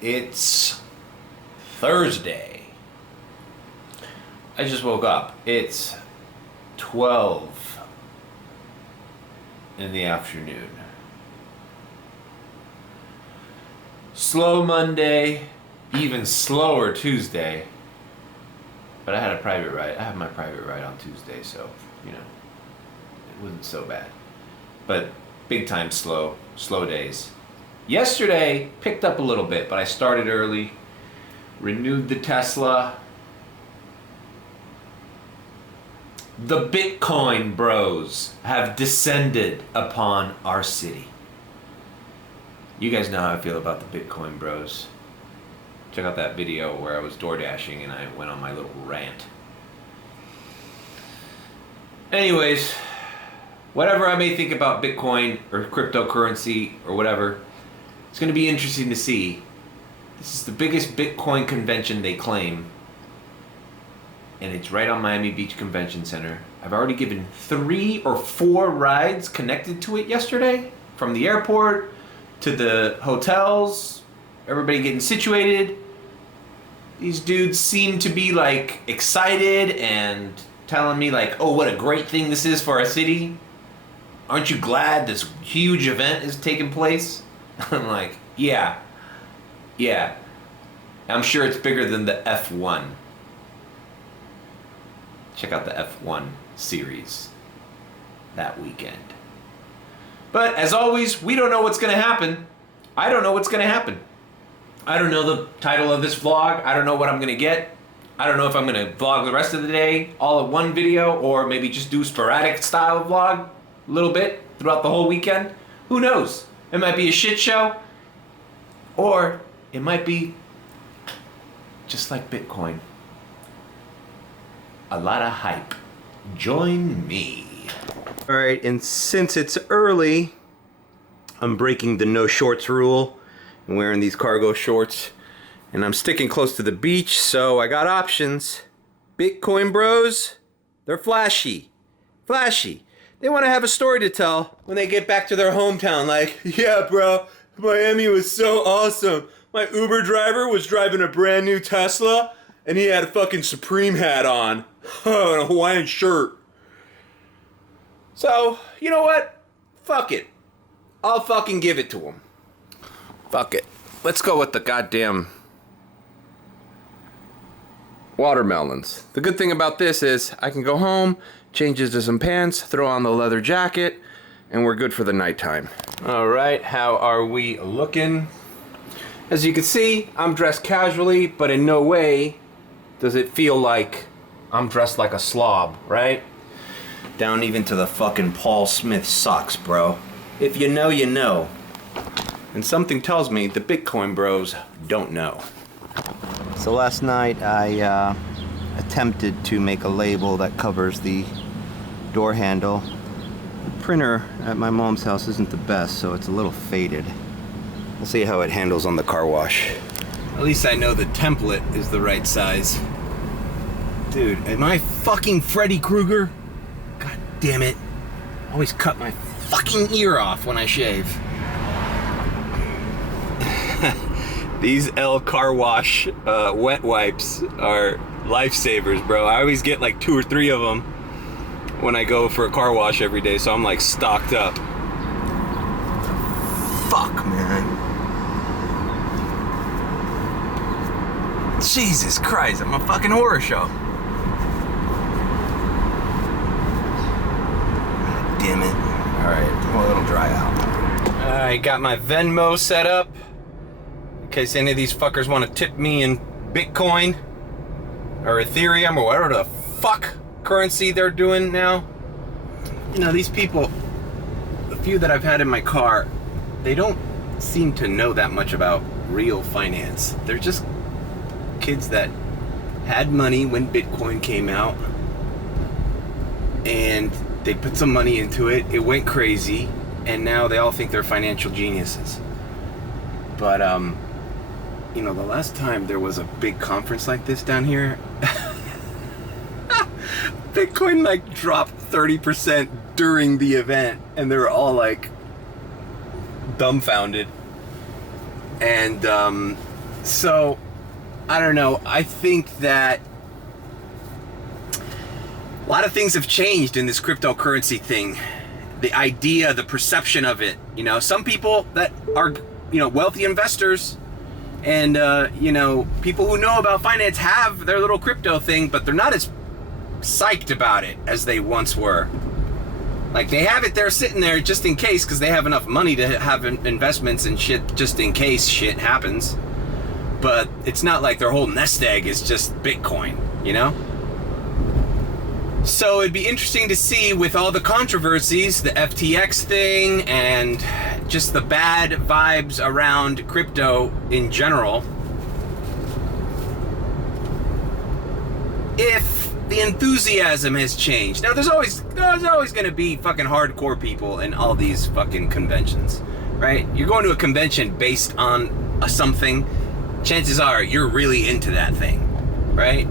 It's Thursday. I just woke up. It's 12 in the afternoon. Slow Monday, even slower Tuesday. But I had a private ride. I have my private ride on Tuesday, so, you know, it wasn't so bad. But big time slow days. Yesterday, picked up a little bit, but I started early, renewed the Tesla. The Bitcoin bros have descended upon our city. You guys know how I feel about the Bitcoin bros. Check out that video where I was door dashing and I went on my little rant. Anyways, whatever I may think about Bitcoin or cryptocurrency or whatever, it's going to be interesting to see. This is the biggest Bitcoin convention they claim, and it's right on Miami Beach Convention Center. I've already given 3 or 4 rides connected to it yesterday, from the airport to the hotels, everybody getting situated. These dudes seem to be like excited and telling me like, oh, what a great thing this is for our city. Aren't you glad this huge event is taking place? I'm like, yeah. I'm sure it's bigger than the F1. Check out the F1 series that weekend. But as always, we don't know what's going to happen. I don't know what's going to happen. I don't know the title of this vlog. I don't know what I'm going to get. I don't know if I'm going to vlog the rest of the day all in one video or maybe just do sporadic style vlog a little bit throughout the whole weekend. Who knows? It might be a shit show, or it might be just like Bitcoin. A lot of hype. Join me. All right, and since it's early, I'm breaking the no shorts rule and wearing these cargo shorts, and I'm sticking close to the beach, so I got options. Bitcoin bros, they're flashy. They want to have a story to tell when they get back to their hometown. Like, yeah, bro, Miami was so awesome. My Uber driver was driving a brand new Tesla, and he had a fucking Supreme hat on. And a Hawaiian shirt. So, you know what? Fuck it. I'll fucking give it to him. Fuck it. Let's go with the goddamn watermelons. The good thing about this is I can go home, change into some pants, throw on the leather jacket, and we're good for the nighttime. All right, how are we looking? As you can see, I'm dressed casually, but in no way does it feel like I'm dressed like a slob, right? Down even to the fucking Paul Smith socks, bro. If you know, you know. And something tells me the Bitcoin bros don't know. So last night I attempted to make a label that covers the door handle. The printer at my mom's house isn't the best, so it's a little faded. We'll see how it handles on the car wash. At least I know the template is the right size. Dude, am I fucking Freddy Krueger? God damn it. I always cut my fucking ear off when I shave. These L car wash wet wipes are lifesavers, bro. I always get like 2 or 3 of them when I go for a car wash every day, so I'm like stocked up. Fuck, man. Jesus Christ, I'm a fucking horror show. God damn it. Alright, well, it'll dry out. Alright, got my Venmo set up in case any of these fuckers want to tip me in Bitcoin or Ethereum or whatever the fuck currency they're doing now. You know, these people, the few that I've had in my car, they don't seem to know that much about real finance. They're just kids that had money when Bitcoin came out, and they put some money into it, it went crazy, and now they all think they're financial geniuses. But you know, the last time there was a big conference like this down here, Bitcoin like dropped 30% during the event, and they were all like dumbfounded. And So, I don't know. I think that a lot of things have changed in this cryptocurrency thing. The idea, the perception of it. You know, some people that are, you know, wealthy investors and, you know, people who know about finance have their little crypto thing, but they're not as psyched about it as they once were. Like, they have it there sitting there just in case, because they have enough money to have investments and shit just in case shit happens. But it's not like their whole nest egg is just Bitcoin, you know? So it'd be interesting to see with all the controversies, the FTX thing, and just the bad vibes around crypto in general, if the enthusiasm has changed. Now, there's always going to be fucking hardcore people in all these fucking conventions, right? You're going to a convention based on something, chances are you're really into that thing, right?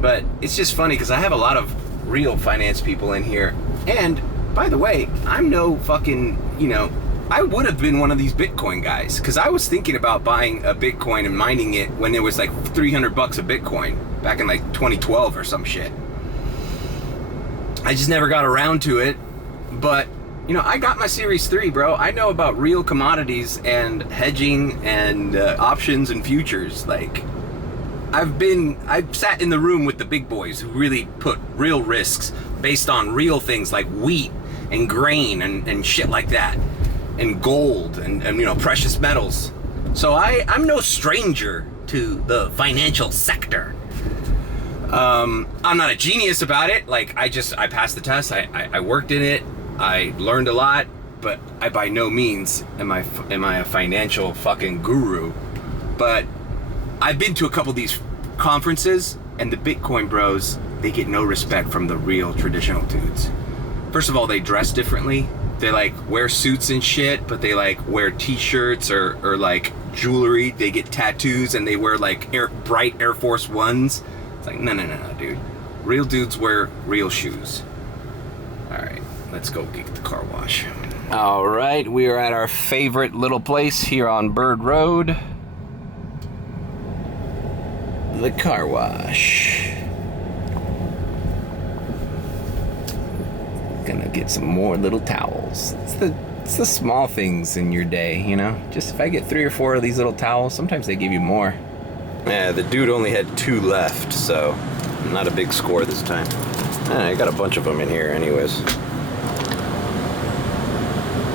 But it's just funny because I have a lot of real finance people in here. And by the way, I'm no fucking, you know, I would have been one of these Bitcoin guys because I was thinking about buying a Bitcoin and mining it when there was like $300 a Bitcoin back in like 2012 or some shit. I just never got around to it. But, you know, I got my Series 3, bro. I know about real commodities and hedging and options and futures. Like, I've sat in the room with the big boys who really put real risks based on real things like wheat and grain and shit like that, and gold and you know, precious metals. So I'm no stranger to the financial sector. I'm not a genius about it. Like, I passed the test. I worked in it. I learned a lot, but I by no means am I a financial fucking guru. But I've been to a couple of these conferences, and the Bitcoin bros, they get no respect from the real traditional dudes. First of all, they dress differently. They like wear suits and shit, but they like wear t-shirts or like jewelry. They get tattoos and they wear like bright Air Force Ones. It's like, no, dude. Real dudes wear real shoes. All right, let's go get the car wash. All right, we are at our favorite little place here on Bird Road. The car wash. Gonna get some more little towels. It's the small things in your day, you know? Just if I get 3 or 4 of these little towels, sometimes they give you more. Yeah, the dude only had 2 left, so not a big score this time. I got a bunch of them in here anyways.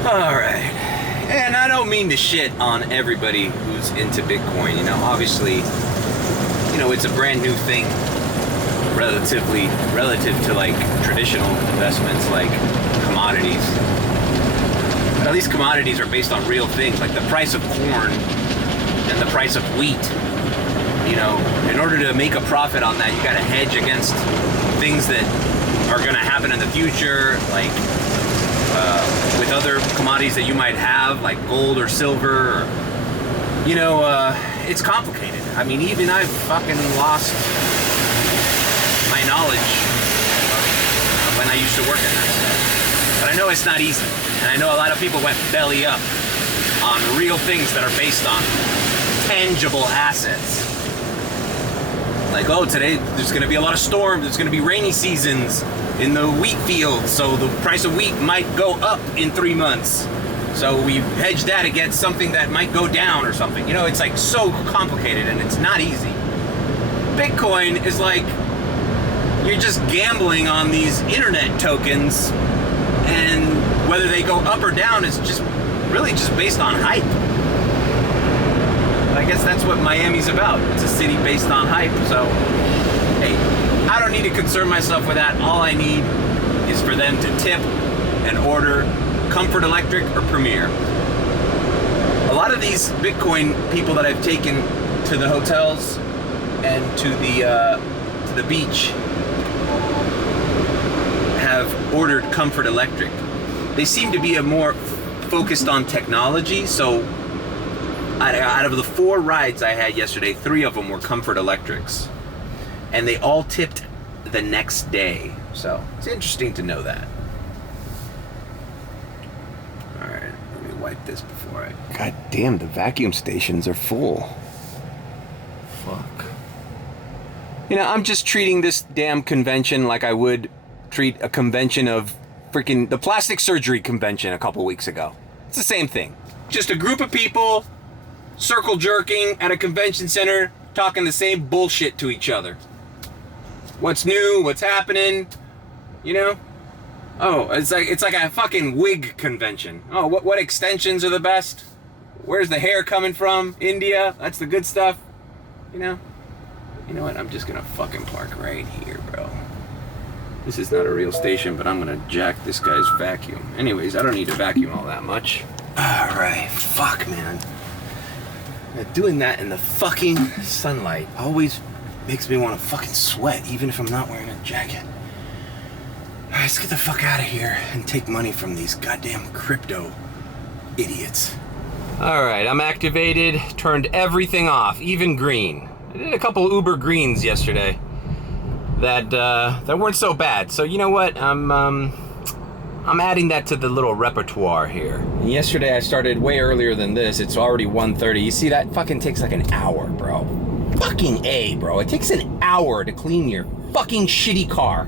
Alright. And I don't mean to shit on everybody who's into Bitcoin, you know? Obviously, you know, it's a brand new thing relative to like traditional investments like commodities. But at least commodities are based on real things, like the price of corn and the price of wheat. You know, in order to make a profit on that, you got to hedge against things that are going to happen in the future, like with other commodities that you might have, like gold or silver. Or, you know, it's complicated. I mean, even I've fucking lost my knowledge when I used to work in that stuff. But I know it's not easy. And I know a lot of people went belly up on real things that are based on tangible assets. Like, oh, today there's going to be a lot of storms, there's going to be rainy seasons in the wheat fields, so the price of wheat might go up in 3 months. So we hedge that against something that might go down or something. You know, it's like so complicated and it's not easy. Bitcoin is like, you're just gambling on these internet tokens, and whether they go up or down is just really just based on hype. I guess that's what Miami's about. It's a city based on hype. So, hey, I don't need to concern myself with that. All I need is for them to tip and order Comfort Electric or Premier. A lot of these Bitcoin people that I've taken to the hotels and to the beach have ordered Comfort Electric. They seem to be a more focused on technology, so out of the 4 rides I had yesterday, 3 of them were Comfort Electrics. And they all tipped the next day. So it's interesting to know that. Alright, let me wipe this before I... God damn, the vacuum stations are full. You know, I'm just treating this damn convention like I would treat a convention of freaking the plastic surgery convention a couple weeks ago. It's the same thing. Just a group of people circle jerking at a convention center, talking the same bullshit to each other. What's new? What's happening? You know? Oh, it's like a fucking wig convention. Oh, what extensions are the best? Where's the hair coming from? India? That's the good stuff. You know? You know what? I'm just gonna fucking park right here, bro. This is not a real station, but I'm gonna jack this guy's vacuum. Anyways, I don't need to vacuum all that much. Alright, fuck, man. Doing that in the fucking sunlight always makes me want to fucking sweat, even if I'm not wearing a jacket. Alright, let's get the fuck out of here and take money from these goddamn crypto idiots. Alright, I'm activated, turned everything off, even green. I did a couple Uber greens yesterday that weren't so bad. So you know what? I'm adding that to the little repertoire here. And yesterday I started way earlier than this. It's already 1:30. You see, that fucking takes like an hour, bro. Fucking A, bro. It takes an hour to clean your fucking shitty car.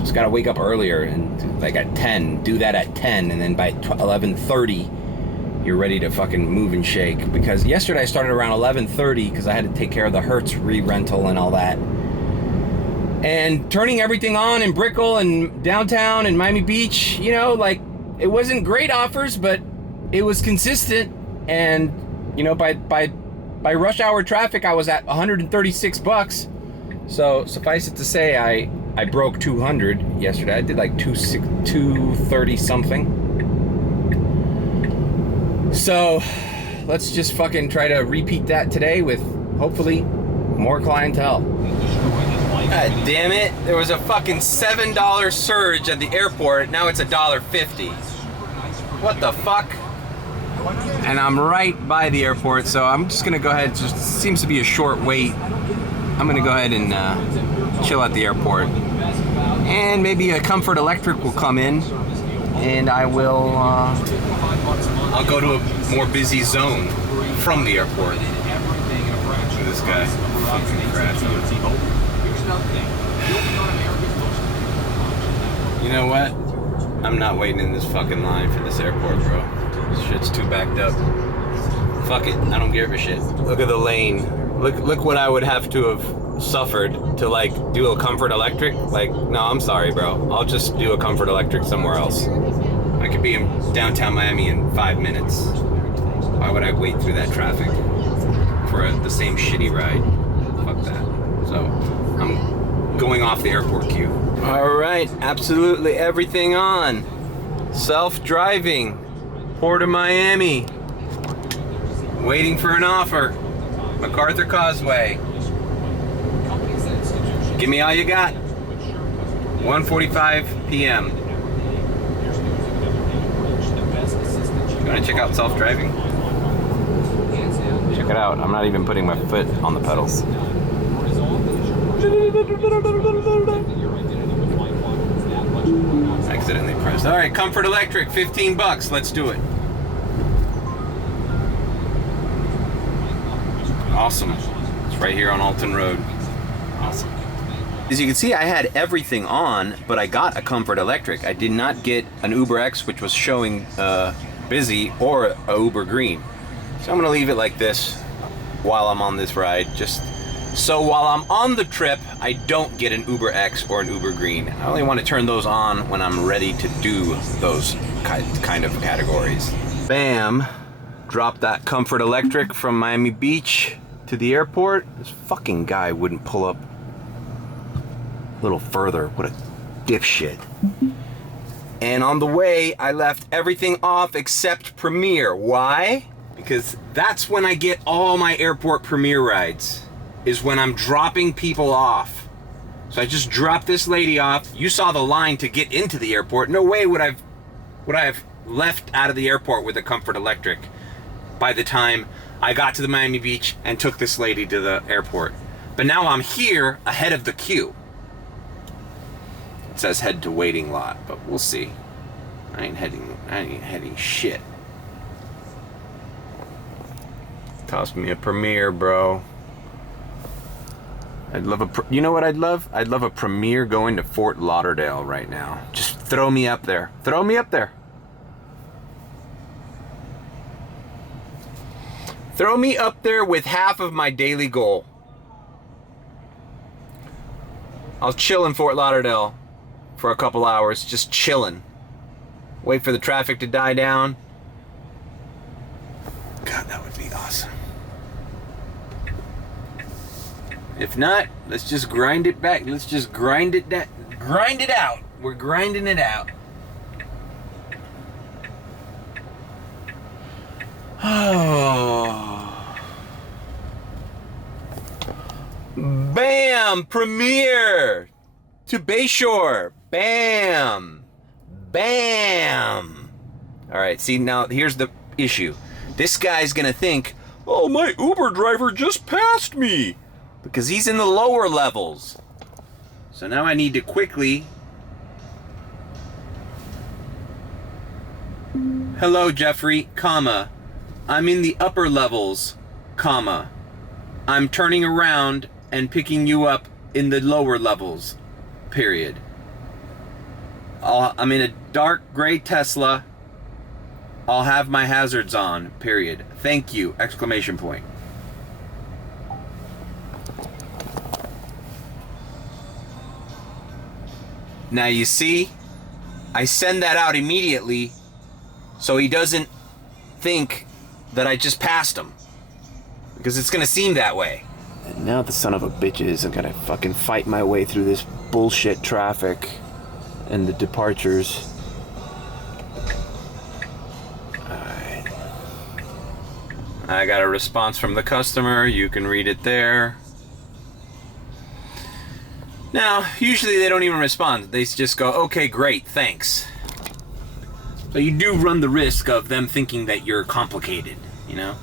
Just gotta wake up earlier and like at 10, do that at 10, and then by 11:30 you're ready to fucking move and shake. Because yesterday I started around 11:30 because I had to take care of the Hertz re-rental and all that. And turning everything on in Brickell and downtown and Miami Beach, you know, like, it wasn't great offers, but it was consistent. And, you know, by rush hour traffic, I was at 136 bucks. So suffice it to say, I broke 200 yesterday. I did like 230 something. So let's just fucking try to repeat that today with hopefully more clientele. God damn it. There was a fucking $7 surge at the airport. Now it's $1.50. What the fuck? And I'm right by the airport, so I'm just gonna go ahead. Just seems to be a short wait. I'm gonna go ahead and chill at the airport. And maybe a Comfort Electric will come in, and I will I'll go to a more busy zone from the airport. Look at this guy. Fucking crap. You know what? I'm not waiting in this fucking line for this airport, bro. This shit's too backed up. Fuck it. I don't give a shit. Look at the lane. Look what I would have to have suffered to like do a Comfort Electric. Like, no, I'm sorry, bro. I'll just do a Comfort Electric somewhere else. I could be in downtown Miami in 5 minutes. Why would I wait through that traffic for the same shitty ride? Fuck that. So, I'm going off the airport queue. All right, absolutely everything on. Self-driving. Port of Miami. Waiting for an offer. MacArthur Causeway. Give me all you got. 1:45 p.m. You want to check out self-driving? Check it out. I'm not even putting my foot on the pedals. Accidentally pressed. All right, Comfort Electric, 15 bucks. Let's do it. Awesome. It's right here on Alton Road. Awesome. As you can see, I had everything on, but I got a Comfort Electric. I did not get an Uber X, which was showing busy, or a Uber Green. So I'm gonna leave it like this while I'm on this ride, just so while I'm on the trip, I don't get an Uber X or an Uber Green. I only want to turn those on when I'm ready to do those kind of categories. Bam. Drop that Comfort Electric from Miami Beach to the airport. This fucking guy wouldn't pull up a little further. What a dipshit. And on the way, I left everything off except Premier. Why? Because that's when I get all my airport Premier rides, is when I'm dropping people off. So I just dropped this lady off. You saw the line to get into the airport. No way would I have left out of the airport with a Comfort Electric by the time I got to the Miami Beach and took this lady to the airport. But now I'm here ahead of the queue. It says head to waiting lot, but we'll see. I ain't heading shit. Toss me a Premier, bro. I'd love you know what I'd love? I'd love a premiere going to Fort Lauderdale right now. Just throw me up there. Throw me up there. Throw me up there with half of my daily goal. I'll chill in Fort Lauderdale for a couple hours, just chilling. Wait for the traffic to die down. God, that would be awesome. If not, let's just grind it back. Let's just grind it out. We're grinding it out. Oh. Bam! Premiere to Bayshore. Bam! Bam! All right, see, now here's the issue. This guy's gonna think, oh, my Uber driver just passed me, because he's in the lower levels. So now I need to quickly... Hello, Jeffrey, comma. I'm in the upper levels, comma. I'm turning around and picking you up in the lower levels, period. I'm in a dark gray Tesla. I'll have my hazards on, period. Thank you, exclamation point. Now you see, I send that out immediately so he doesn't think that I just passed him. Because it's gonna seem that way. And now the son of a bitches, I'm gonna fucking fight my way through this bullshit traffic and the departures. Alright. I got a response from the customer. You can read it there. Now, usually they don't even respond. They just go, okay, great, thanks. So you do run the risk of them thinking that you're complicated, you know?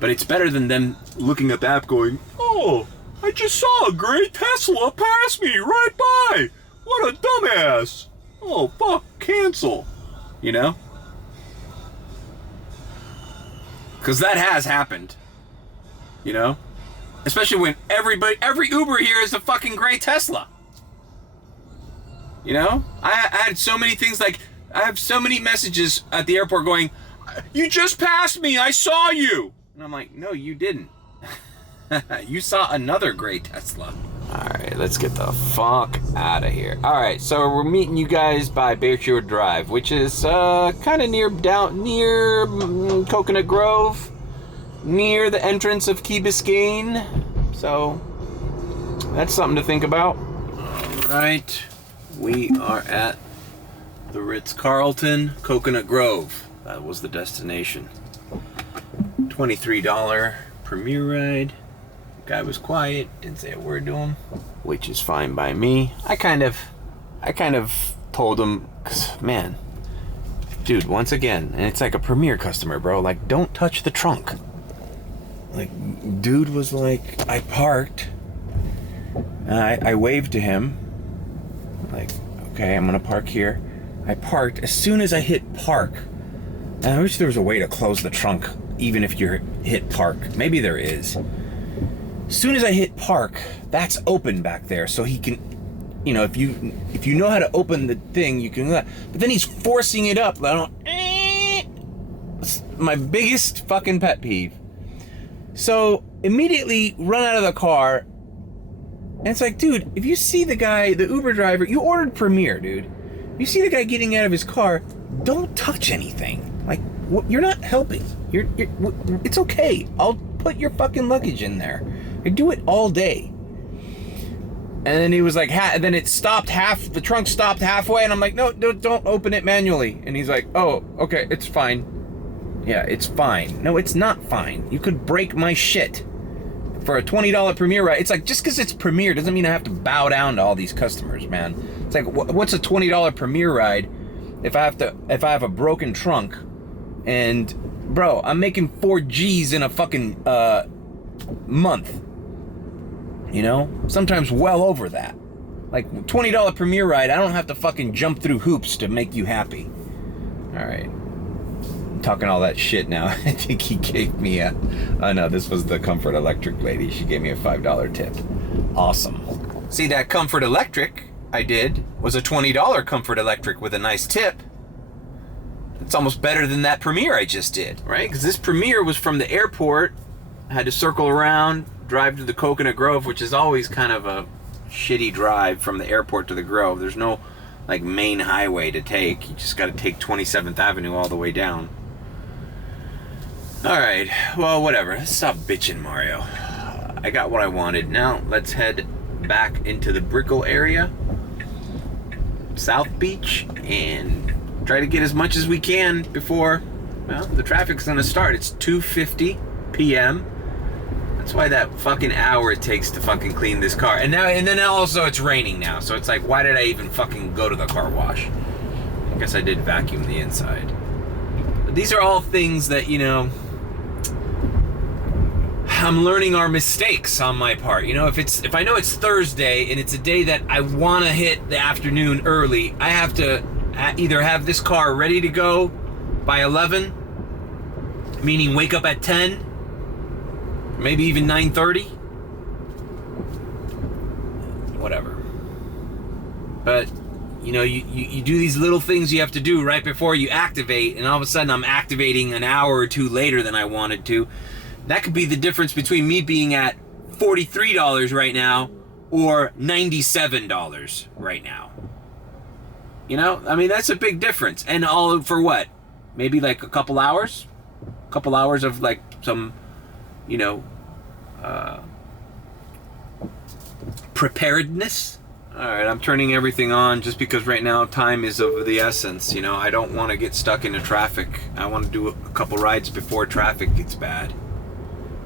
But it's better than them looking at the app going, oh, I just saw a gray Tesla pass me right by. What a dumbass. Oh, fuck, cancel. You know? Because that has happened. You know? Especially when every Uber here is a fucking gray Tesla. You know? I had so many things like, I have so many messages at the airport going, you just passed me, I saw you. And I'm like, no, you didn't. You saw another gray Tesla. Alright, let's get the fuck out of here. Alright, so we're meeting you guys by Bayshore Drive, which is kind of near Coconut Grove, near the entrance of Key Biscayne. So that's something to think about. Alright, we are at the Ritz-Carlton, Coconut Grove. That was the destination. $23 Premier ride. Guy was quiet, didn't say a word to him, which is fine by me. I kind of told him, 'cause, man, dude, once again, and it's like a Premier customer, bro, like, don't touch the trunk. Like, dude was like, I parked, and I waved to him, like, okay, I'm gonna park here. I parked. As soon as I hit park, and I wish there was a way to close the trunk, even if you hit park. Maybe there is. As soon as I hit park, that's open back there, so he can, you know, if you know how to open the thing, you can. But then he's forcing it up. I don't. It's my biggest fucking pet peeve. So immediately run out of the car, and it's like, dude, if you see the guy, the Uber driver, you ordered Premier, dude. You see the guy getting out of his car, don't touch anything. Like, you're not helping. It's okay. I'll put your fucking luggage in there. I do it all day. And then he was like, then it stopped the trunk stopped halfway, and I'm like, no, don't open it manually. And he's like, oh, okay, it's fine. Yeah, it's fine. No, it's not fine. You could break my shit for a $20 Premier ride. It's like, just because it's Premier doesn't mean I have to bow down to all these customers, man. It's like, what's a $20 Premier ride if I have a broken trunk? And bro, I'm making 4 G's in a fucking month. You know, sometimes well over that. Like, $20 Premier ride, I don't have to fucking jump through hoops to make you happy. All right, I'm talking all that shit now. I think he gave me no, this was the Comfort Electric lady. She gave me a $5 tip. Awesome. See, that Comfort Electric I did was a $20 Comfort Electric with a nice tip. It's almost better than that Premier I just did, right? Because this Premier was from the airport. I had to circle around, drive to the Coconut Grove, which is always kind of a shitty drive from the airport to the Grove. There's no like main highway to take. You just got to take 27th Avenue all the way down. All right, well, whatever. Let's stop bitching, Mario. I got what I wanted. Now let's head back into the Brickell area, South Beach, and try to get as much as we can before, well, the traffic's gonna start. It's 2:50 p.m. That's why that fucking hour it takes to fucking clean this car. And then also it's raining now, so it's like, why did I even fucking go to the car wash? I guess I did vacuum the inside. But these are all things that, you know, I'm learning are mistakes on my part. You know, if I know it's Thursday and it's a day that I want to hit the afternoon early, I have to either have this car ready to go by 11, meaning wake up at 10, maybe even 9:30, whatever. But you know, you do these little things you have to do right before you activate, and all of a sudden I'm activating an hour or two later than I wanted to. That could be the difference between me being at $43 right now or $97 right now. You know, I mean, that's a big difference. And all for what? Maybe like a couple hours? A couple hours of like some, you know, preparedness. All right, I'm turning everything on just because right now time is of the essence. You know, I don't want to get stuck into traffic. I want to do a couple rides before traffic gets bad.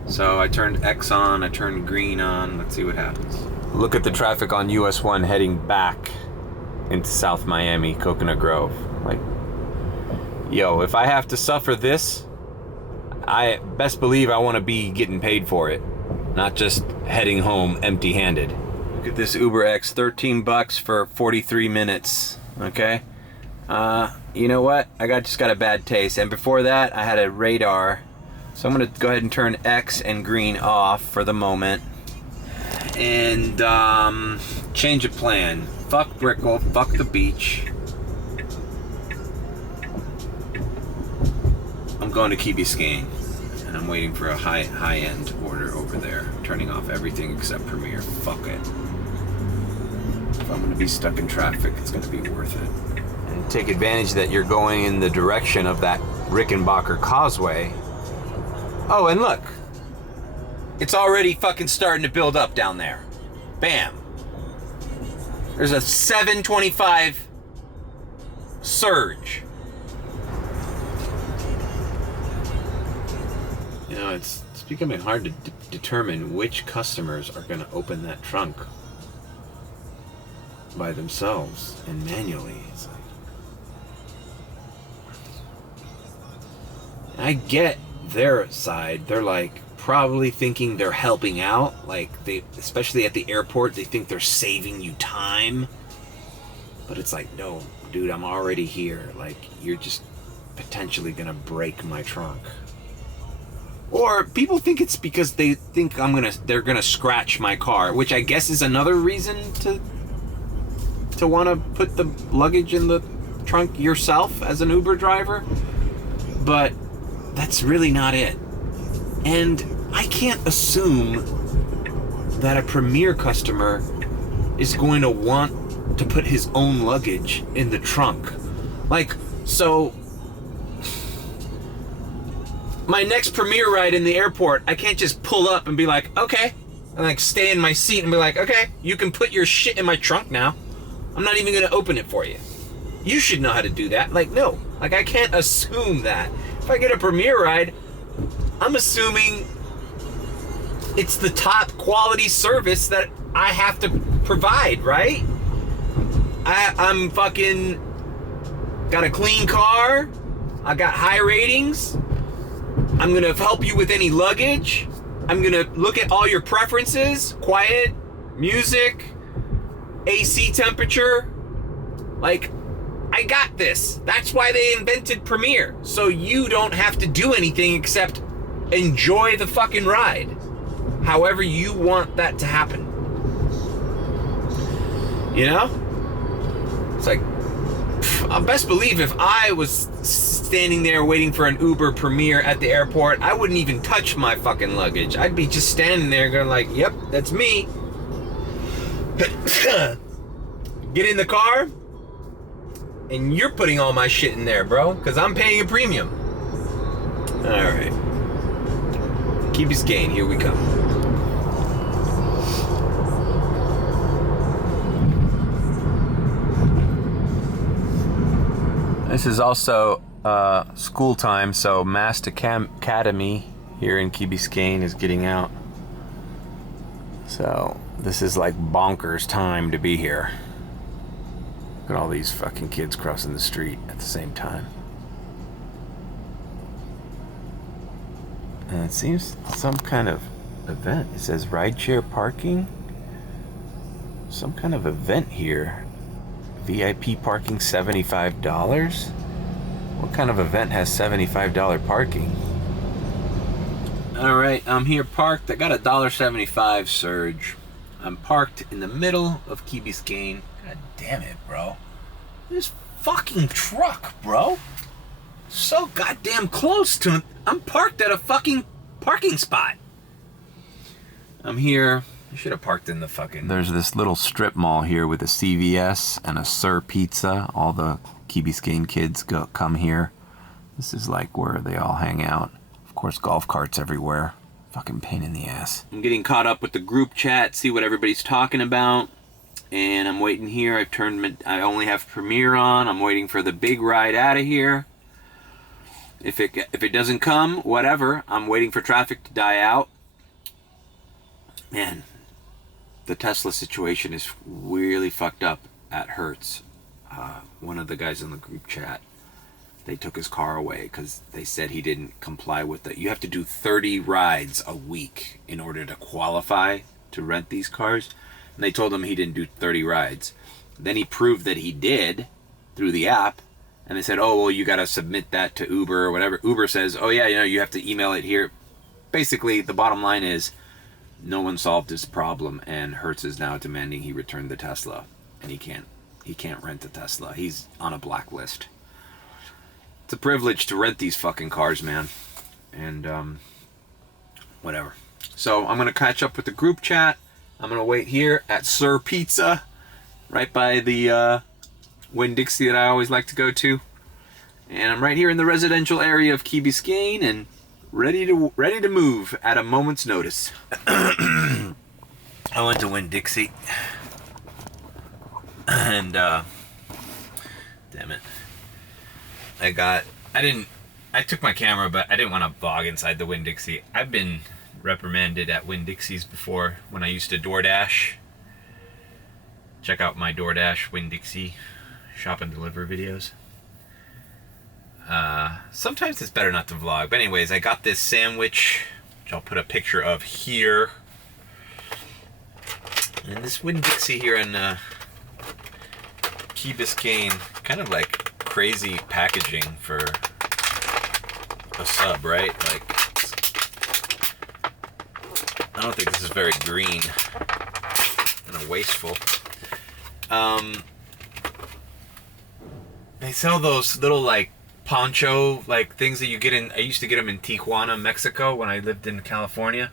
So I turned X on, I turned green on. Let's see what happens. Look at the traffic on US 1 heading back into South Miami, Coconut Grove. Like, yo, if I have to suffer this, I best believe I want to be getting paid for it, not just heading home empty-handed. Look at this Uber X, $13 for 43 minutes, okay? You know what? Just got a bad taste. And before that, I had a radar. So I'm gonna go ahead and turn X and green off for the moment. And change of plan. Fuck Brickell, fuck the beach. I'm going to Key Biscayne, and I'm waiting for a high-end order over there. Turning off everything except Premier. Fuck it. If I'm gonna be stuck in traffic, it's gonna be worth it. And take advantage that you're going in the direction of that Rickenbacker Causeway. Oh, and look, it's already fucking starting to build up down there. Bam. There's a 725 surge. You know, it's becoming hard to determine which customers are going to open that trunk by themselves and manually. It's like, I get their side. They're like probably thinking they're helping out, like they, especially at the airport, they think they're saving you time. But it's like, no, dude, I'm already here. Like, you're just potentially gonna break my trunk. Or people think it's because they think they're gonna scratch my car, which I guess is another reason to want to put the luggage in the trunk yourself as an Uber driver. But that's really not it. And I can't assume that a Premier customer is going to want to put his own luggage in the trunk. Like, so my next Premier ride in the airport, I can't just pull up and be like, okay, and like stay in my seat and be like, okay, you can put your shit in my trunk now. I'm not even gonna open it for you. You should know how to do that. Like, no, like I can't assume that. If I get a Premier ride, I'm assuming it's the top quality service that I have to provide, right? I'm fucking got a clean car. I got high ratings. I'm gonna help you with any luggage. I'm gonna look at all your preferences, quiet, music, AC temperature. Like, I got this. That's why they invented Premier. So you don't have to do anything except enjoy the fucking ride. However you want that to happen. You know? It's like, I best believe if I was standing there waiting for an Uber Premier at the airport, I wouldn't even touch my fucking luggage. I'd be just standing there going like, yep, that's me. Get in the car, and you're putting all my shit in there, bro, because I'm paying a premium. All right. Key Biscayne, here we come. This is also school time, so Mast Academy here in Key Biscayne is getting out. So this is like bonkers time to be here. Look at all these fucking kids crossing the street at the same time. And it seems some kind of event. It says rideshare parking. Some kind of event here. VIP parking $75? What kind of event has $75 parking? Alright, I'm here parked. I got a $1.75 surge. I'm parked in the middle of Key Biscayne. God damn it, bro. This fucking truck, bro. So goddamn close to it. I'm parked at a fucking parking spot. I'm here. I should have parked in the fucking... There's this little strip mall here with a CVS and a Sir Pizza. All the Key Biscayne kids come here. This is like where they all hang out. Of course, golf carts everywhere. Fucking pain in the ass. I'm getting caught up with the group chat, see what everybody's talking about. And I'm waiting here. I only have Premiere on. I'm waiting for the big ride out of here. If it doesn't come, whatever. I'm waiting for traffic to die out. Man, the Tesla situation is really fucked up at Hertz. One of the guys in the group chat, they took his car away because they said he didn't comply with it. You have to do 30 rides a week in order to qualify to rent these cars. And they told him he didn't do 30 rides. Then he proved that he did through the app. And they said, oh, well, you got to submit that to Uber or whatever. Uber says, oh, yeah, you have to email it here. Basically, the bottom line is no one solved his problem, and Hertz is now demanding he return the Tesla. And he can't rent the Tesla. He's on a blacklist. It's a privilege to rent these fucking cars, man. And, whatever. So I'm going to catch up with the group chat. I'm going to wait here at Sir Pizza, right by the Winn-Dixie that I always like to go to. And I'm right here in the residential area of Key Biscayne and ready to move at a moment's notice. I went to Winn-Dixie. And, damn it. I took my camera, but I didn't want to vlog inside the Winn-Dixie. I've been reprimanded at Winn-Dixie's before when I used to DoorDash. Check out my DoorDash Winn-Dixie shop and deliver videos. Sometimes it's better not to vlog. But anyways, I got this sandwich, which I'll put a picture of here. And this Winn-Dixie here in Key Biscayne, kind of like crazy packaging for a sub, right? Like, I don't think this is very green and wasteful. They sell those little like poncho like things that you get in. I used to get them in Tijuana, Mexico when I lived in California.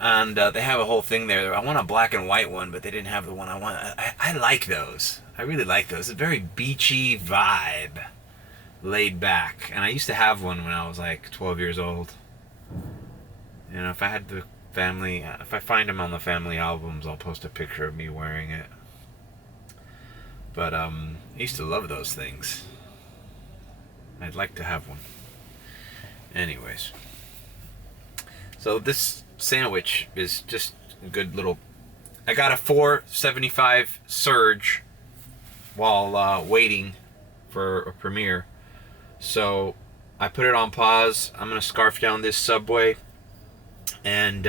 And they have a whole thing there. I want a black and white one, but they didn't have the one I want. I like those. I really like those. It's a very beachy vibe. Laid back. And I used to have one when I was like 12 years old. You know, if I had the family, if I find them on the family albums, I'll post a picture of me wearing it. But I used to love those things. I'd like to have one. Anyways. So this sandwich is just a good little... I got a $4.75 surge while waiting for a premiere. So I put it on pause. I'm going to scarf down this Subway. And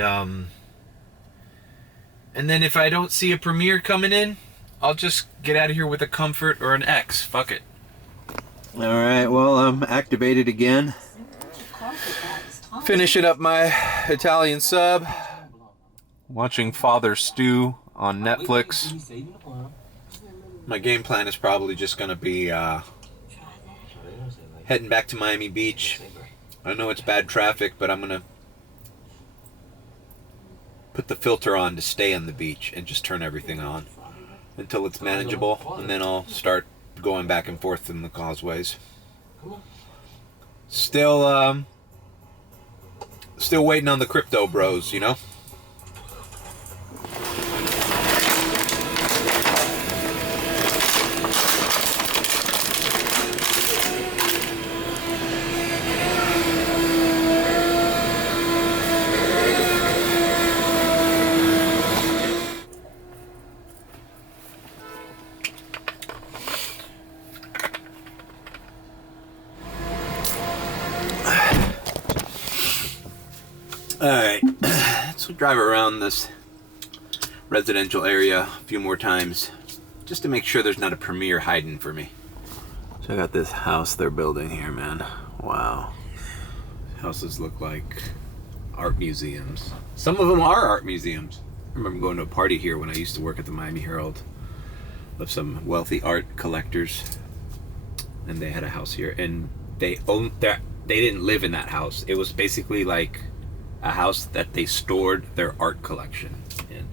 then if I don't see a premiere coming in, I'll just get out of here with a Comfort or an X. Fuck it. Alright, well, I'm activated again. Finishing up my Italian sub. Watching Father Stew on Netflix. my game plan is probably just going to be heading back to Miami Beach. I know it's bad traffic, but I'm going to put the filter on to stay on the beach and just turn everything on until it's manageable, and then I'll start going back and forth in the causeways. Still waiting on the crypto bros, you know? Alright, let's drive around this residential area a few more times just to make sure there's not a premiere hiding for me. Check out this house they're building here, man. Wow. Houses look like art museums. Some of them are art museums. I remember going to a party here when I used to work at the Miami Herald of some wealthy art collectors, and they had a house here, and they didn't live in that house. It was basically like a house that they stored their art collection in.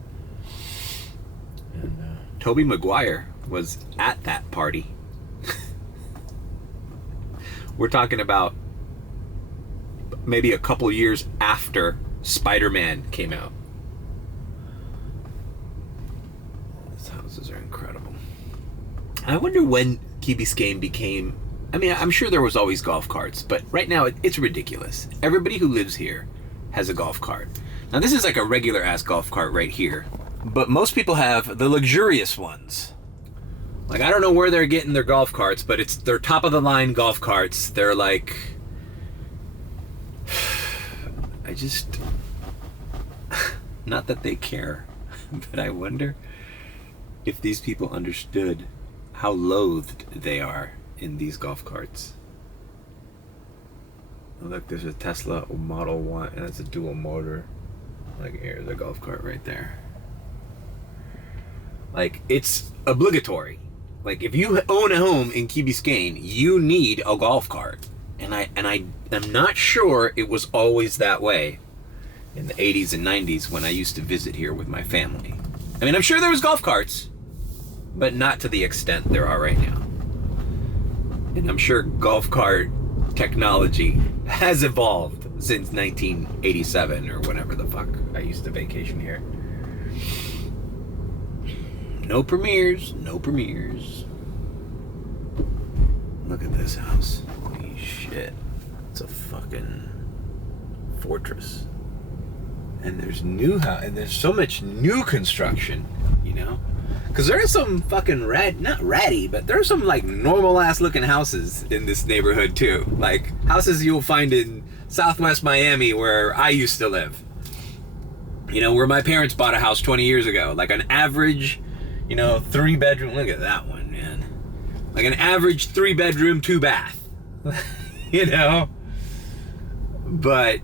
And Tobey Maguire was at that party. We're talking about maybe a couple years after Spider-Man came out. These houses are incredible. I wonder when Key Biscayne became... I mean, I'm sure there was always golf carts, but right now it's ridiculous. Everybody who lives here has a golf cart. Now this is like a regular ass golf cart right here, but most people have the luxurious ones. Like, I don't know where they're getting their golf carts, but they're top of the line golf carts. They're like, not that they care, but I wonder if these people understood how loathed they are in these golf carts. Look, there's a Tesla Model 1, and it's a dual motor. Like, here's a golf cart right there. Like, it's obligatory. Like, if you own a home in Key Biscayne, you need a golf cart. And I'm not sure it was always that way in the 80s and 90s when I used to visit here with my family. I mean, I'm sure there was golf carts, but not to the extent there are right now. And I'm sure golf cart technology has evolved since 1987 or whenever the fuck I used to vacation here. No premieres, no premieres. Look at this house. Holy shit. It's a fucking fortress. And there's and there's so much new construction, you know? Because there are some fucking not ratty, but there are some like normal ass looking houses in this neighborhood too. Like houses you'll find in Southwest Miami where I used to live. You know, where my parents bought a house 20 years ago. Like an average, 3-bedroom. Look at that one, man. Like an average 3-bedroom, 2-bath. But,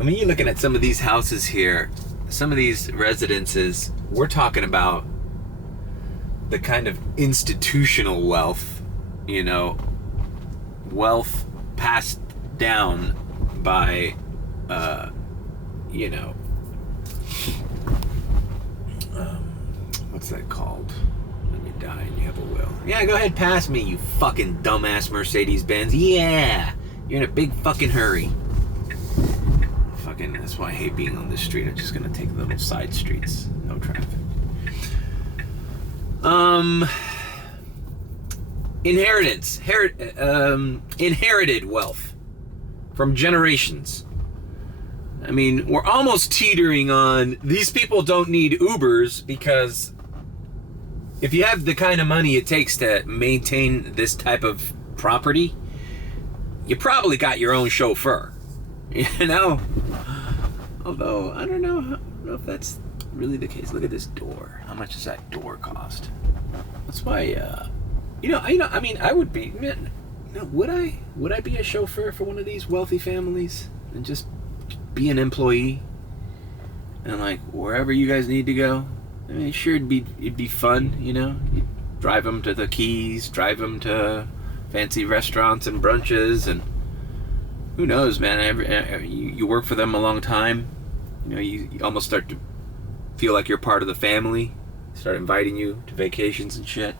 I mean, you're looking at some of these houses here, some of these residences, we're talking about the kind of institutional wealth, wealth passed down by, what's that called? When you die and you have a will. Yeah, go ahead, pass me, you fucking dumbass Mercedes-Benz. Yeah, you're in a big fucking hurry. That's why I hate being on this street. I'm just gonna take little side streets. No traffic. Inherited wealth from generations. I mean, we're almost teetering on these people don't need Ubers, because if you have the kind of money it takes to maintain this type of property, you probably got your own chauffeur. Although I don't know if that's really the case. Look at this door. How much does that door cost? That's why I mean, I would be, man, would I be a chauffeur for one of these wealthy families and just be an employee and like wherever you guys need to go, I mean, sure, it'd be fun, you know. You'd drive them to the Keys, drive them to fancy restaurants and brunches, and who knows, man. You work for them a long time, you know. You almost start to feel like you're part of the family. Start inviting you to vacations and shit.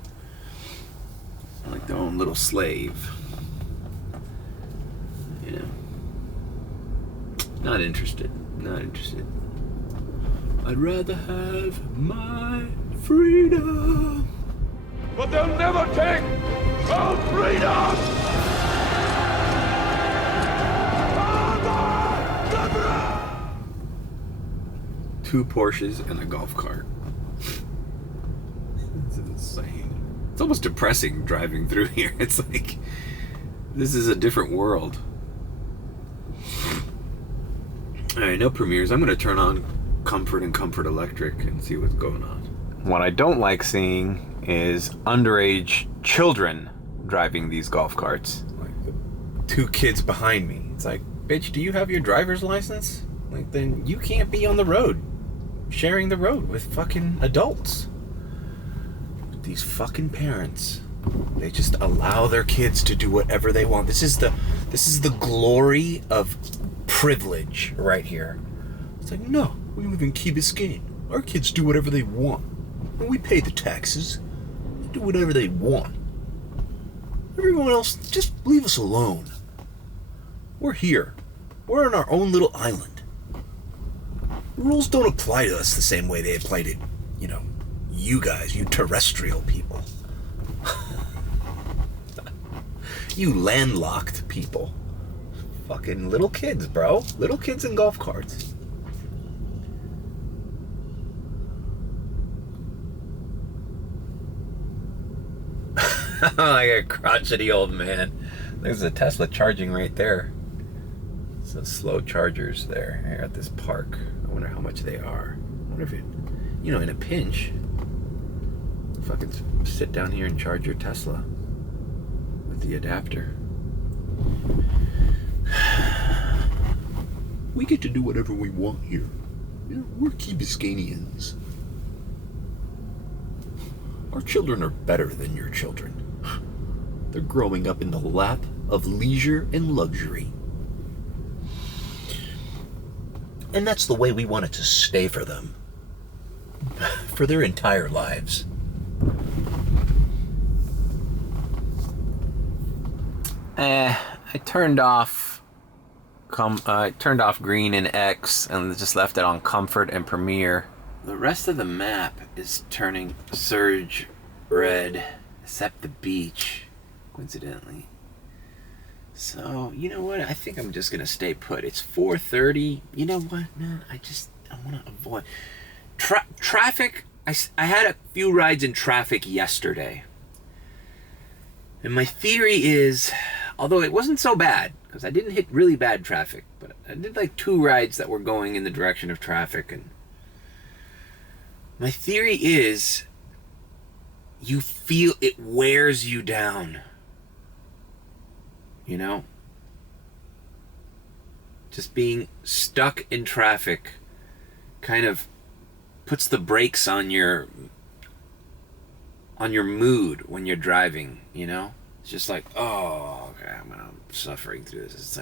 Like their own little slave. You know. Not interested. Not interested. I'd rather have my freedom. But they'll never take our freedom! Two Porsches and a golf cart. This is insane. It's almost depressing driving through here. It's like, this is a different world. Alright, no premieres. I'm going to turn on Comfort and Comfort Electric and see what's going on. What I don't like seeing is underage children driving these golf carts. Like the two kids behind me. It's like, bitch, do you have your driver's license? Like, then you can't be on the road, sharing the road with fucking adults. These fucking parents, they just allow their kids to do whatever they want. This is the glory of privilege right here. It's like, no, we live in Key Biscayne. Our kids do whatever they want. And we pay the taxes. They do whatever they want. Everyone else, just leave us alone. We're here. We're on our own little island. The rules don't apply to us the same way they apply to, you know, you guys, you terrestrial people. You landlocked people. Fucking little kids, bro. Little kids in golf carts. Like a crotchety old man. There's a Tesla charging right there. Some slow chargers there here at this park. I wonder how much they are. I wonder if it, you know, in a pinch, fucking sit down here and charge your Tesla with the adapter. We get to do whatever we want here. You know, we're Key Biscaynians. Our children are better than your children. They're growing up in the lap of leisure and luxury. And that's the way we want it to stay for them. For their entire lives. I turned off green and X and just left it on Comfort and Premiere. The rest of the map is turning surge red, except the beach, coincidentally. So, you know what? I think I'm just gonna stay put. It's 4:30. You know what, man? I want to avoid traffic. I had a few rides in traffic yesterday, and my theory is, although it wasn't so bad because I didn't hit really bad traffic, but I did like 2 rides that were going in the direction of traffic, and my theory is, you feel it wears you down. You know? Just being stuck in traffic kind of puts the brakes on your mood when you're driving, you know? It's just like, oh, okay, I'm suffering through this. It's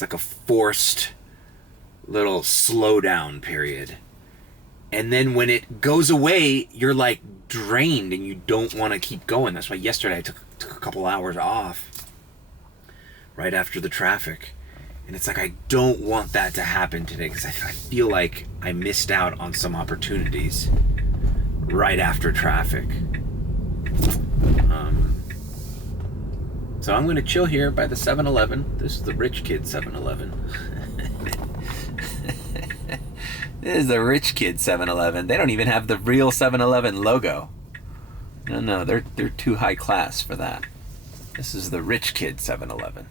like a forced little slowdown period. And then when it goes away, you're like drained and you don't want to keep going. That's why yesterday I took a couple hours off right after the traffic. And it's like, I don't want that to happen today because I feel like I missed out on some opportunities right after traffic. So I'm going to chill here by the 7-Eleven. This is the rich kid 7-Eleven. This is the rich kid 7-Eleven. They don't even have the real 7-Eleven logo. No, they're too high class for that. This is the rich kid 7-Eleven.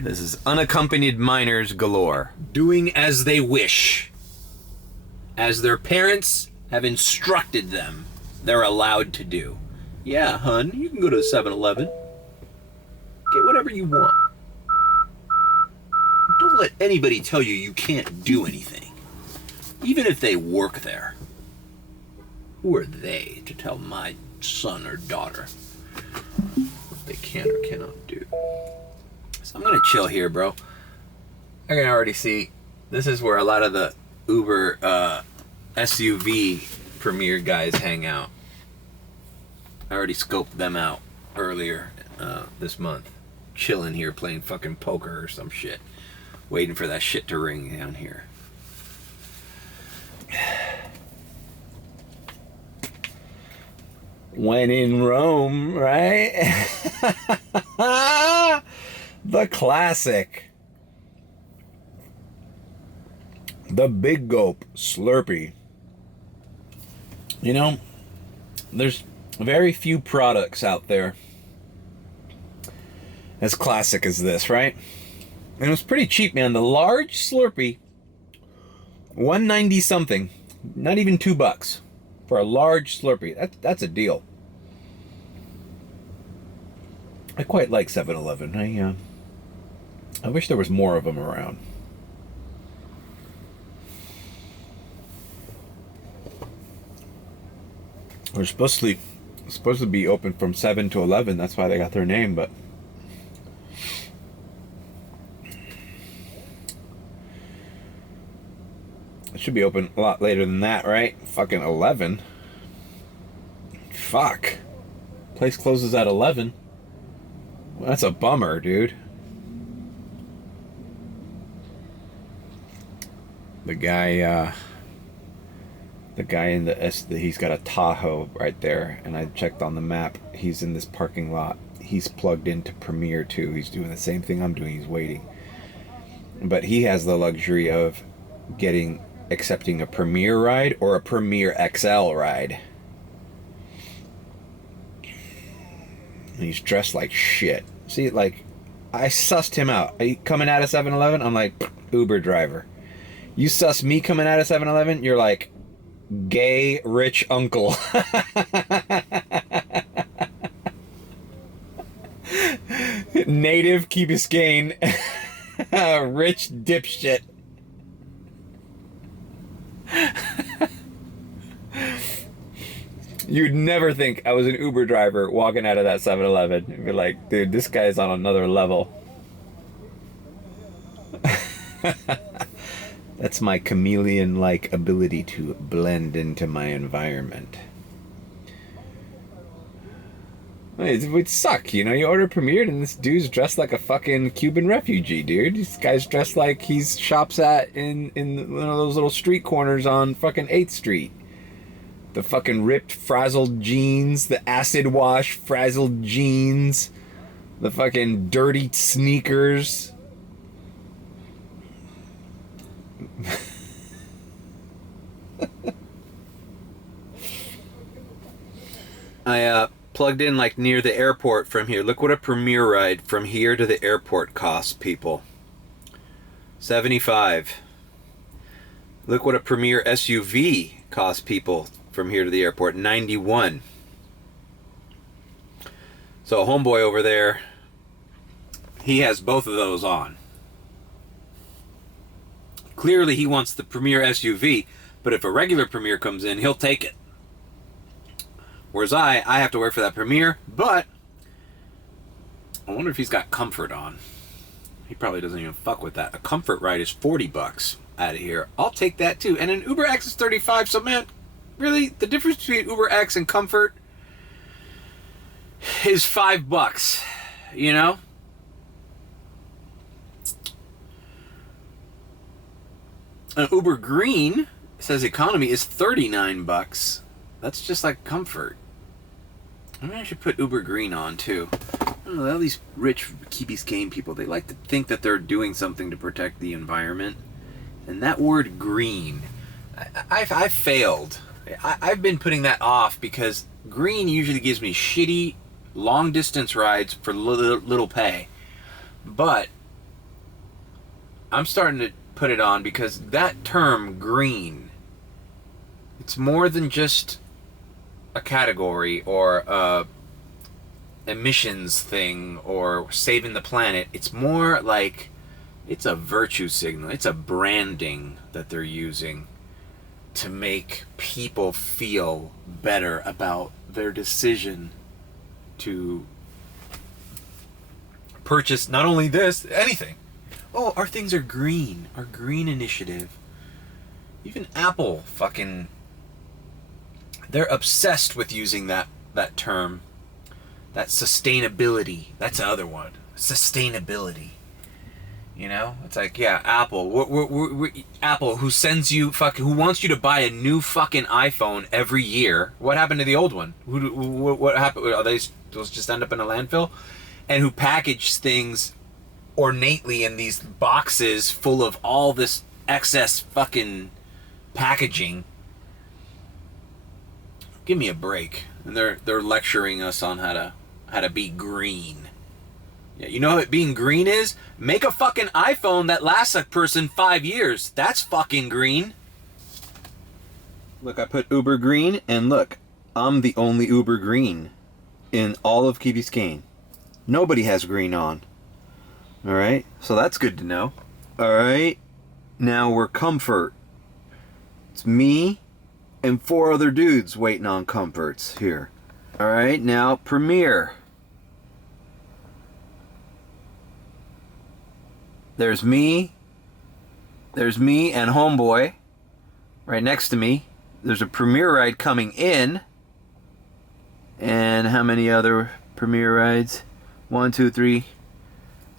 This is unaccompanied minors galore, doing as they wish. As their parents have instructed them, they're allowed to do. Yeah, hun, you can go to the 7-Eleven. Get whatever you want. Don't let anybody tell you you can't do anything, even if they work there. Who are they to tell my son or daughter what they can or cannot do? So I'm gonna chill here, bro. I can already see this is where a lot of the Uber SUV Premier guys hang out. I already scoped them out earlier this month. Chilling here playing fucking poker or some shit. Waiting for that shit to ring down here. When in Rome, right? The classic. The Big Gulp Slurpee. You know, there's very few products out there as classic as this, right? And it was pretty cheap, man. The large Slurpee, $1.90 something, not even $2 for a large Slurpee. That's a deal. I quite like 7-Eleven. I wish there was more of them around. They're supposed to be open from 7 to 11. That's why they got their name, but it should be open a lot later than that, right? Fucking 11. Fuck. Place closes at 11. Well, that's a bummer, dude. The guy in he's got a Tahoe right there, and I checked on the map. He's in this parking lot. He's plugged into Premier too. He's doing the same thing I'm doing. He's waiting. But he has the luxury of accepting a Premier ride or a Premier XL ride. And he's dressed like shit. See, like, I sussed him out. Are you coming out of 7-Eleven? I'm like, Uber driver. You suss me coming out of 7-Eleven, you're like, gay rich uncle. Native Key Biscayne. Rich dipshit. You'd never think I was an Uber driver walking out of that 7-Eleven. You'd be like, dude, this guy's on another level. That's my chameleon-like ability to blend into my environment. It would suck, you know? You order Premiered and this dude's dressed like a fucking Cuban refugee, dude. This guy's dressed like he shops in one of those little street corners on fucking 8th Street. The fucking ripped, frazzled jeans, the acid wash, frazzled jeans, the fucking dirty sneakers. I plugged in like near the airport from here. Look what a Premier ride from here to the airport costs, people. $75. Look what a Premier SUV costs people from here to the airport. $91. So a homeboy over there, he has both of those on. Clearly he wants the Premier SUV, but if a regular Premier comes in, he'll take it. Whereas I have to work for that Premier, but I wonder if he's got comfort on. He probably doesn't even fuck with that. A comfort ride is $40 out of here. I'll take that too. And an Uber X is $35. So man, really, the difference between Uber X and comfort is $5. You know? An Uber Green says economy is $39. That's just like comfort. Maybe I should put Uber Green on too. I don't know, all these rich Key Biscayne people, they like to think that they're doing something to protect the environment. And that word green, I've failed. I've been putting that off because green usually gives me shitty long distance rides for little pay. But I'm starting to put it on because that term green, it's more than just a category or a emissions thing or saving the planet. It's more like it's a virtue signal. It's a branding that they're using. to make people feel better about their decision to purchase not only this, anything. Oh, our things are green. Our green initiative. Even Apple fucking... They're obsessed with using that term. That sustainability. That's the other one. Sustainability. You know? It's like, yeah, Apple. Apple, who sends you who wants you to buy a new fucking iPhone every year. What happened to the old one? What happened? Are those just end up in a landfill? And who package things ornately in these boxes full of all this excess fucking packaging. Give me a break. And they're lecturing us on how to be green. Yeah, you know what being green is? Make a fucking iPhone that lasts a person 5 years. That's fucking green. Look, I put Uber green, and look, I'm the only Uber green in all of Key Biscayne. Nobody has green on. Alright, so that's good to know. Alright, now we're comfort. It's me and 4 other dudes waiting on comforts here. Alright, now Premier. There's me and Homeboy right next to me. There's a Premier ride coming in. And how many other Premier rides? 1, 2, 3.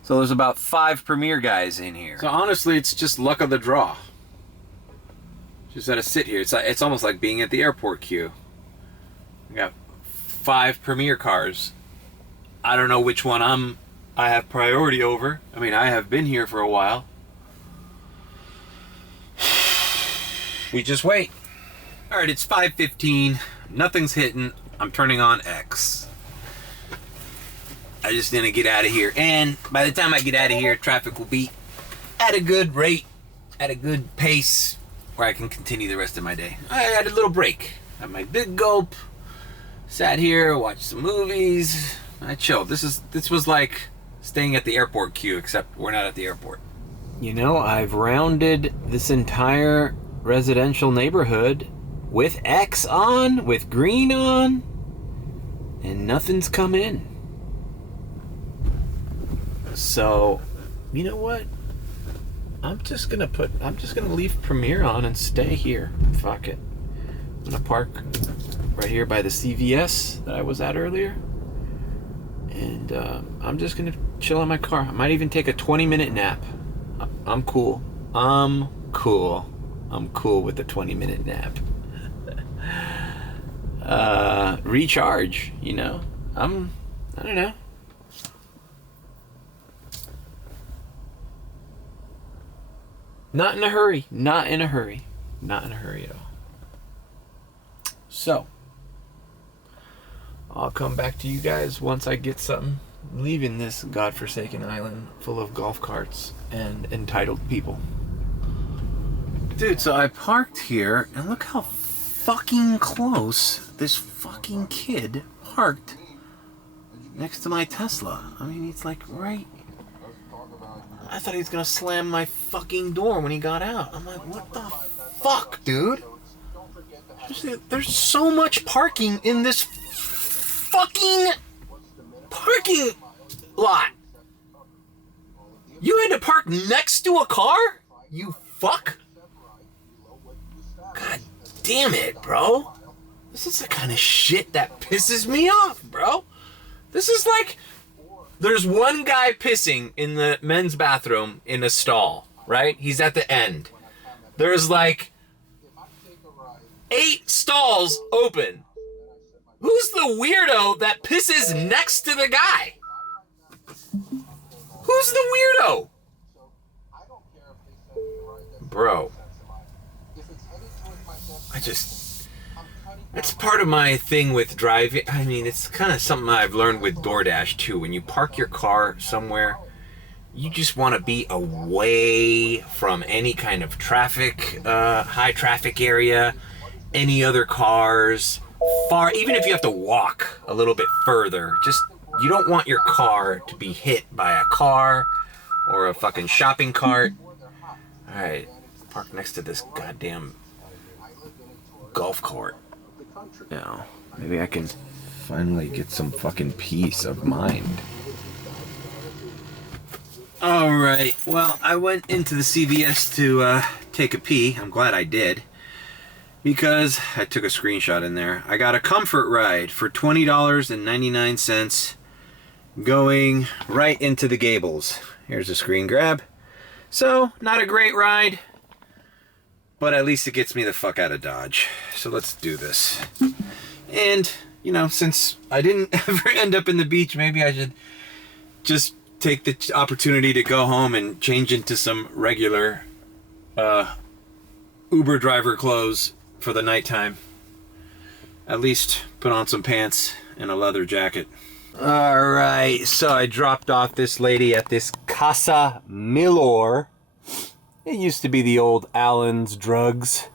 So there's about 5 Premier guys in here. So honestly, it's just luck of the draw. Just gotta sit here. It's almost like being at the airport queue. We got 5 Premier cars. I don't know which one I have priority over. I mean, I have been here for a while. We just wait. All right, it's 5:15. Nothing's hitting. I'm turning on X. I just need to get out of here. And by the time I get out of here, traffic will be at a good rate, at a good pace, where I can continue the rest of my day. I had a little break. Had my big gulp. Sat here, watched some movies. I chilled. This was like staying at the airport queue, except we're not at the airport. You know, I've rounded this entire residential neighborhood with X on, with green on, and nothing's come in. So, you know what? I'm just gonna leave Premiere on and stay here. Fuck it. I'm gonna park right here by the CVS that I was at earlier. And I'm just gonna chill in my car. I might even take a 20-minute nap. I'm cool. I'm cool with the 20-minute nap. Recharge, you know. I don't know. Not in a hurry. Not in a hurry at all. So, I'll come back to you guys once I get something. Leaving this godforsaken island full of golf carts and entitled people. Dude, so I parked here, and look how fucking close this fucking kid parked next to my Tesla. I mean, it's like right... I thought he was gonna slam my fucking door when he got out. I'm like, what the fuck, dude? There's so much parking in this fucking parking lot. You had to park next to a car? You fuck? God damn it, bro. This is the kind of shit that pisses me off, bro. This is like... There's one guy pissing in the men's bathroom in a stall, right? He's at the end. There's like 8 stalls open. Who's the weirdo that pisses next to the guy? Who's the weirdo? Bro. That's part of my thing with driving. I mean, it's kind of something I've learned with DoorDash too. When you park your car somewhere, you just want to be away from any kind of traffic, high traffic area, any other cars, far, even if you have to walk a little bit further, just, you don't want your car to be hit by a car or a fucking shopping cart. Alright, park next to this goddamn golf cart. You know, maybe I can finally get some fucking peace of mind. Alright, well, I went into the CVS to take a pee. I'm glad I did. Because I took a screenshot in there. I got a comfort ride for $20.99 going right into the Gables. Here's a screen grab. So, not a great ride, but at least it gets me the fuck out of Dodge. So let's do this. And, you know, since I didn't ever end up in the beach, maybe I should just take the opportunity to go home and change into some regular Uber driver clothes for the nighttime. At least put on some pants and a leather jacket. Alright, so I dropped off this lady at this Casa Milor. It used to be the old Allen's Drugs.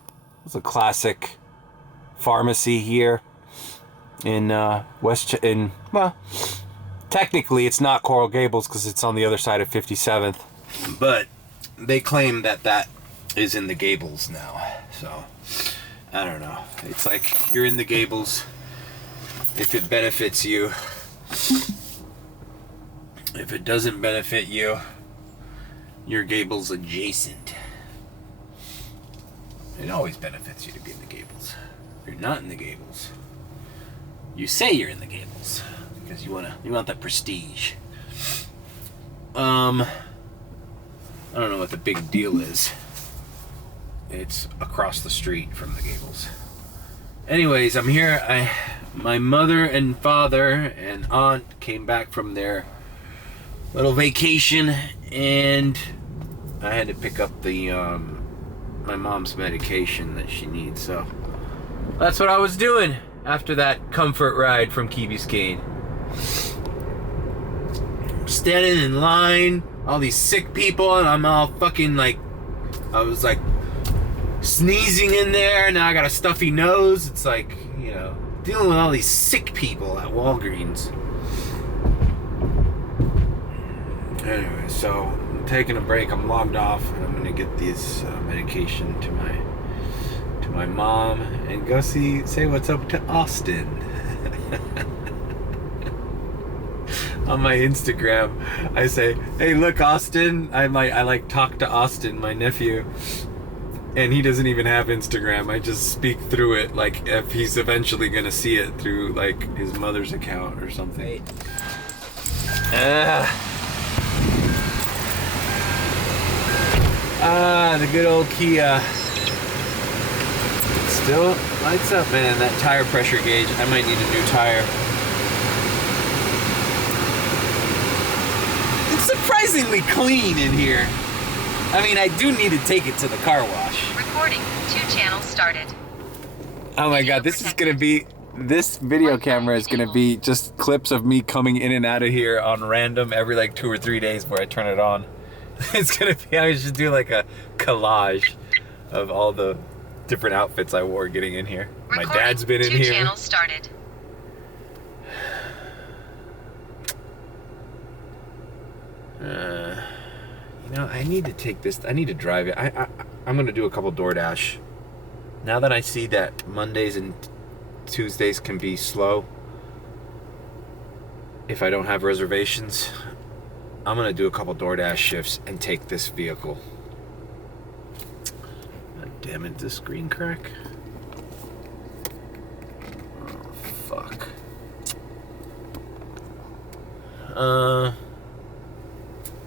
It's a classic pharmacy here in well, technically it's not Coral Gables because it's on the other side of 57th. But they claim that that is in the Gables now. So, I don't know. It's like you're in the Gables if it benefits you. If it doesn't benefit you, you're Gables adjacent. It always benefits you to be in the Gables. If you're not in the Gables, you say you're in the Gables because you want that prestige. I don't know what the big deal is. It's across the street from the Gables. Anyways, I'm here. My mother and father and aunt came back from their little vacation, and I had to pick up the my mom's medication that she needs. So that's what I was doing after that comfort ride from Key Biscayne. Standing in line, all these sick people, and I'm all fucking like, I was like sneezing in there. Now I got a stuffy nose. It's like, you know, dealing with all these sick people at Walgreens. Anyway, so I'm taking a break. I'm logged off, and I'm gonna get this medication to my mom and go say what's up to Austin. On my Instagram, I say, "Hey, look, Austin." I talk to Austin, my nephew. And he doesn't even have Instagram. I just speak through it, like if he's eventually gonna see it through like his mother's account or something. The good old Kia. Still lights up, man. That tire pressure gauge, I might need a new tire. It's surprisingly clean in here. I mean, I do need to take it to the car wash. Recording. 2 channels started. Oh my god, this video camera is gonna be just clips of me coming in and out of here on random every like 2 or 3 days where I turn it on. It's gonna be, I should do like a collage of all the different outfits I wore getting in here. Recording. My dad's been in 2 here. channels started. You know, I need to take this. I need to drive it. I'm gonna do a couple DoorDash. Now that I see that Mondays and Tuesdays can be slow, if I don't have reservations, I'm gonna do a couple DoorDash shifts and take this vehicle. God damn it! This screen crack. Oh fuck.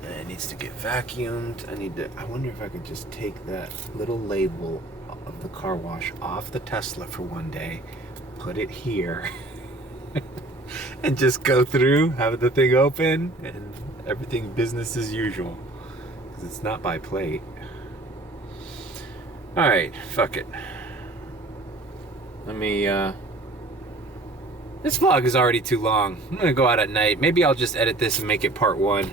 It needs to get vacuumed. I wonder if I could just take that little label of the car wash off the Tesla for one day, put it here, and just go through, have the thing open, and everything business as usual. Because it's not by plate. Alright, fuck it. Let me, this vlog is already too long. I'm gonna go out at night. Maybe I'll just edit this and make it part 1.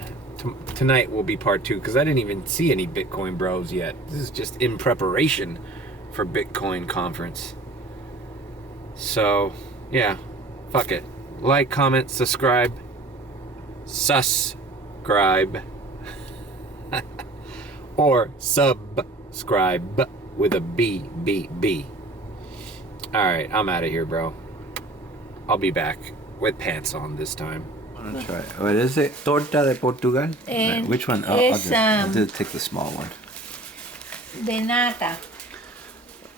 Tonight will be part 2 because I didn't even see any Bitcoin bros yet. This is just in preparation for Bitcoin conference. So, yeah, fuck it. Like, comment, subscribe. Subscribe. Or subscribe with a B. Alright, I'm out of here, bro. I'll be back with pants on this time. I'm gonna try. What is it? Torta de Portugal? Which one? I'll take the small one. De nata.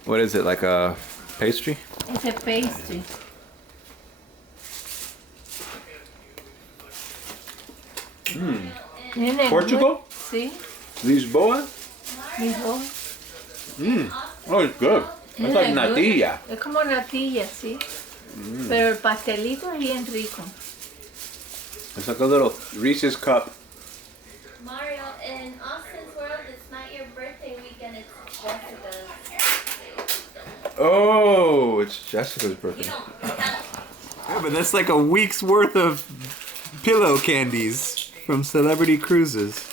What is it, like a pastry? It's a pastry. Nene, Portugal? Sí. Lisboa? Lisboa. Oh, it's good. It's like natilla. Es como natilla, sí. Pero el pastelito es bien rico. It's like a little Reese's cup. Mario, in Austin's world, it's not your birthday weekend, it's Jessica's. Oh, it's Jessica's birthday. Yeah, but that's like a week's worth of pillow candies from Celebrity Cruises.